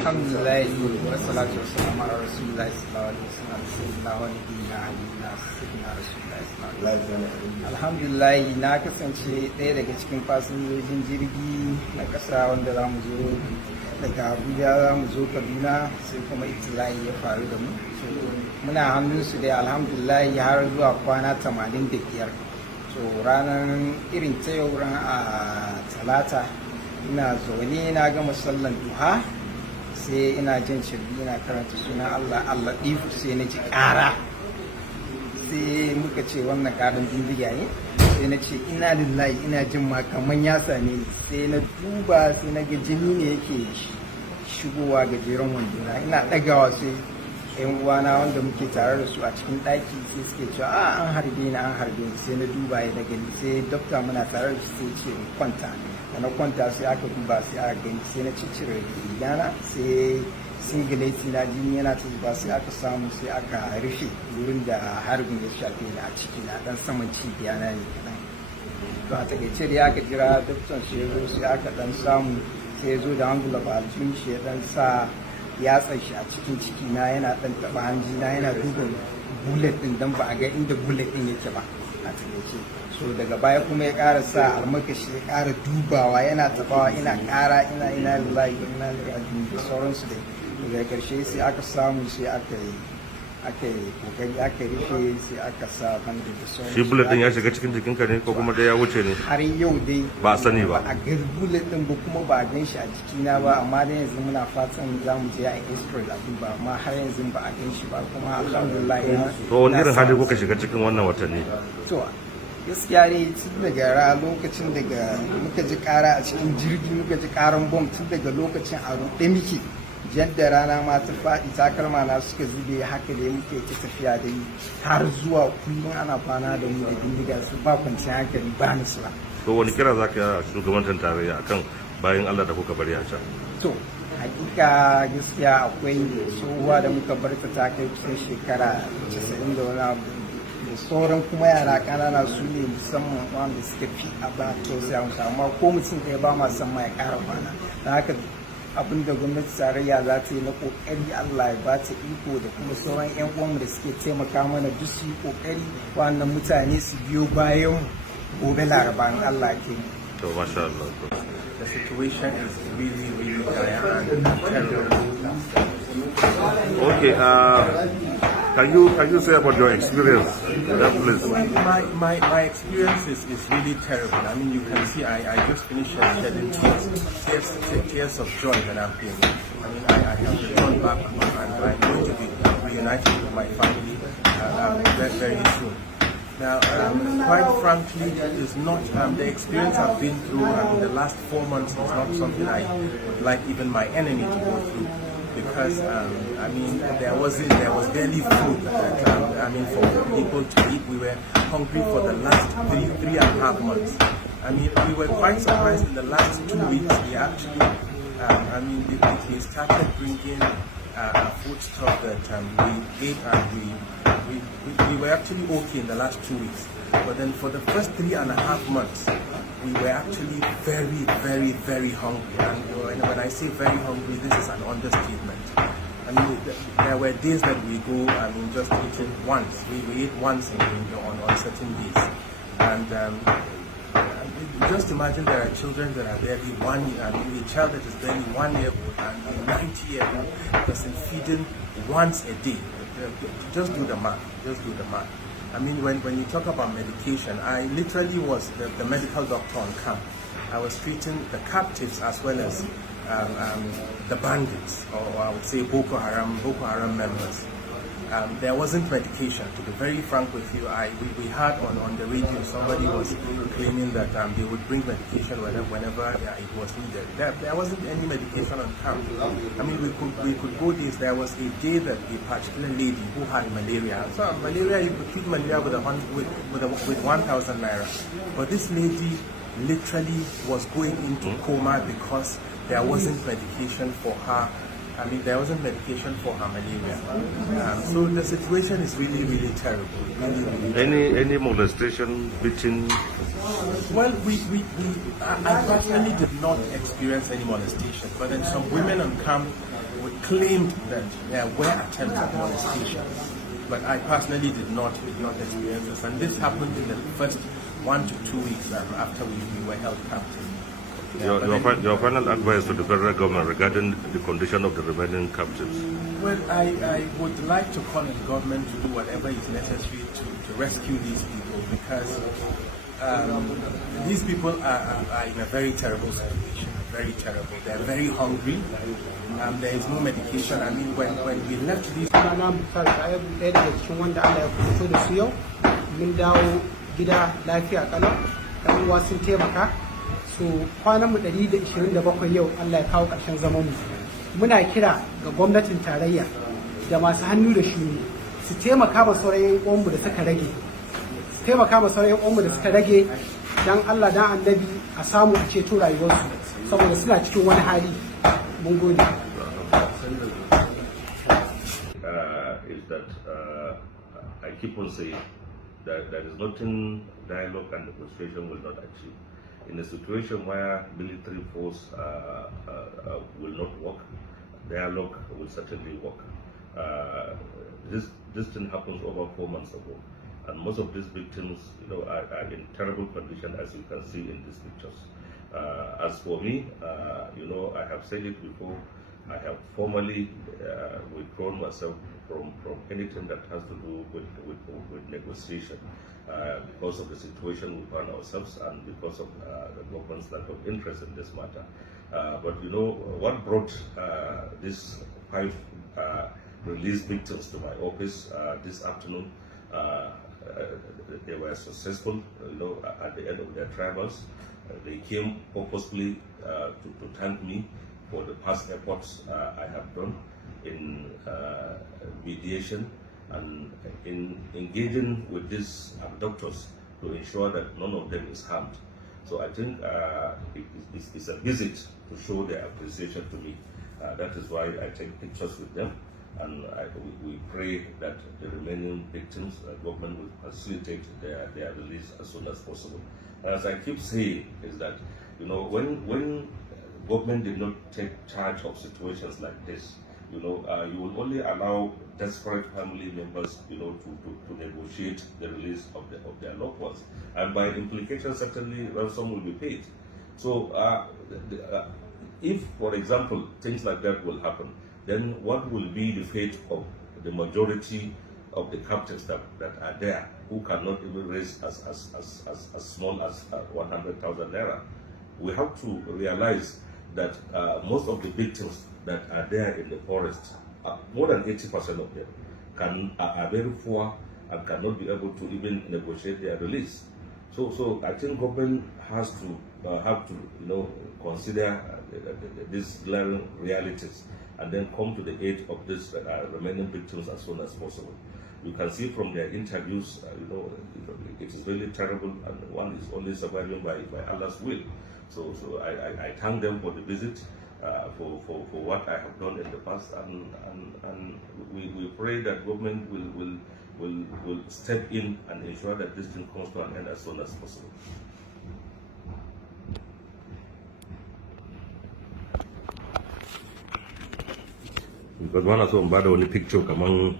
Alhamdulillah wa salatu wa salam ala Rasulullah sallallahu alaihi wasallam sayyidina wa nabiyina habibina sayyidina Rasulullah sallallahu alaihi wasallam. Alhamdulillah na kasance ɗaya daga cikin fasinjojin jirgi na ƙasa wanda za mu zo daga Abuja za mu zo Kaduna sai kuma ibtila'i ya faru da mu. Muna hannunsu dai alhamdulillah har zuwa kwana 85. So ranar irin ta yau ran a Talata ina zaune na gama sallan duha sai ina jin shirbi ina karanta suna Allah ɗifu sai na ji ƙara sai muka ce wannan ƙarin bindiga ne sai na ce ina lillahi ina jin ma kaman ya same ni sai na duba sai na ga jini ne yake shigowa gajeren wandona ina ɗagawa sai yan uwana wanda muke tare da su a cikin ɗaki sai suke cewa an harbe ni sai na duba ya daga ni sai dokta muna tare da shi sai ce kwanta da na kwanta sai aka duba sai aka gani sai na cire rigana sai singileti na jini yana ta zuba sai aka samu sai aka rufe wurin da harbin ya shafe ni a ciki na dan saman cibiya na ne kaɗan to a takaice da aka jira doktan shi ya zo sai aka dan samu sai ya zo da hangula ba aljihun shi ya dan sa yatsan shi a cikin ciki na yana dan taba hanji na yana duba bullet din dan ba a ga inda bullet din yake ba a takaice so daga baya kuma ya ƙara sa almakashi ya ƙara dubawa yana tabawa ina ƙara ina lillahi wa inna ilaihi raji'un da sauransu dai daga ƙarshe sai aka samu sai aka yi kokari aka rufe sai aka sa banda da sauransu. Shi bullet din ya shiga cikin jikinka ne ko kuma dai ya wuce ne? Har yau dai ba a sani ba. A ga bullet din ba kuma ba a gan shi a jikina ba amma dai yanzu muna fatan za mu je a x-ray a duba amma har yanzu ba a gan shi ba kuma alhamdulillah. To wani irin hali kuka shiga cikin wannan watanni? To gaskiya ne tun daga lokacin daga muka ji kara a cikin jirgi muka ji karan bom tun daga lokacin a ruɗe muke yadda rana ma ta faɗi takalma na suka zube haka da muke ta tafiya da yi har zuwa kullum ana kwana da mu da bindiga su ba kwanciyar hankali ba nasuwa. To wani kira za ka yi shugabantar tarayya akan bayan Allah da kuka bari a can? To hakika gaskiya akwai tsohuwa da muka bar ta kai kusan shekara 90 da wani abu da sauran kuma yara ƙanana su ne musamman wanda suka fi a ba tausaya musu amma ko mutum ɗaya ba ma san ma ya ƙara kwana da haka abin da gwamnati tarayya za ta yi na kokari Allah ya ba ta iko da kuma sauran 'yan uwanmu da suke taimaka mana duk su yi kokari wannan mutane su biyo bayan gobe laraba in Allah ke. To masha Allah. The situation is really dire and terrible. Okay, can you say about your experience in that place? My experience is really terrible. I mean, you can see I just finished shedding tears of joy that I'm feeling. I mean, I have returned back home and I'm going to be reunited with my family very soon. Now, quite frankly, it's not the experience I've been through in the last 4 months is not something I would like even my enemy to go through. Because I mean, there was barely food for people to eat. We were hungry for the last three and a half months. I mean, we were quite surprised in the last 2 weeks. We actually, they started bringing food stuff that we ate, and we were actually okay in the last 2 weeks. But then for the first 3.5 months, we were actually very hungry. And when I say very hungry, this is an understatement. I mean, there were days that we go, just eating once. We ate once on certain days. And just imagine there are children that are barely 1 year, a child that is barely 1 year old and a 90-year-old person feeding once a day. Just do the math. I mean, when you talk about medication, I literally was the medical doctor on camp. I was treating the captives as well as the bandits, or I would say Boko Haram members. There wasn't medication. To be very frank with you, we heard on the radio somebody was claiming that they would bring medication whenever it was needed. There wasn't any medication on camp. I mean, we could go days. There was a day that a particular lady who had malaria. So malaria, you could treat malaria with 1,000 naira. But this lady literally was going into coma because there wasn't medication for her. I mean, there wasn't medication for her malaria. So the situation is really terrible. Any molestation, beating? Well, I personally did not experience any molestation, but then some women on camp claimed that there were attempts at molestation, but I personally did not experience this, and this happened in the first 1 to 2 weeks after we were held captive. Your final advice to the federal government regarding the condition of the remaining captives? Well, I would like to call on the government to do whatever is necessary to rescue these people, because these people are in a very terrible situation, very terrible. They're very hungry. There is no medication. I mean, when we left these Sunana Muktar Shaibu, ɗaya daga cikin wanda Allah ya fito da su yau. Mun dawo gida lafiya kalau, ɗan uwa sun taimaka. So kwanan mu 127 yau Allah ya kawo ƙarshen zaman mu. Muna kira ga gwamnatin tarayya da masu hannu da shuni su taimaka ma sauran uwanmu da suka rage. Su taimaka ma sauran uwanmu da suka rage dan Allah dan Annabi a samu a ceto rayuwarsu saboda suna cikin wani hali. Mun gode. Is that I keep on saying that there is nothing dialogue and negotiation will not achieve. In a situation where military force will not work, dialogue will certainly work. This thing happens over 4 months ago, and most of these victims, are in terrible condition, as you can see in these pictures. As for me, I have said it before. I have formally withdrawn myself from anything that has to do with negotiation because of the situation we find ourselves and because of the government's lack of interest in this matter. But what brought these 5 released victims to my office this afternoon? They were successful, at the end of their travels. They came purposely to thank me for the past efforts I have done in mediation and in engaging with these abductors to ensure that none of them is harmed. So I think it's a visit to show their appreciation to me. That is why I take pictures with them, and we pray that the remaining victims, government will facilitate their release as soon as possible. As I keep saying, is that when government did not take charge of situations like this, you will only allow desperate family members, to negotiate the release of their loved ones, and by implication, certainly ransom will be paid. So, if, for example, things like that will happen, then what will be the fate of the majority of the captives that are there, who cannot even raise as small as 100,000 naira? We have to realize that most of the victims that are there in the forest, more than 80% of them, are very poor and cannot be able to even negotiate their release. So I think government has to consider these glaring realities and then come to the aid of these remaining victims as soon as possible. You can see from their interviews, it is really terrible, and one is only surviving by Allah's will. So I thank them for the visit, for what I have done in the past, and we pray that government will step in and ensure that this thing comes to an end as soon as possible. Because one of them bad only picture among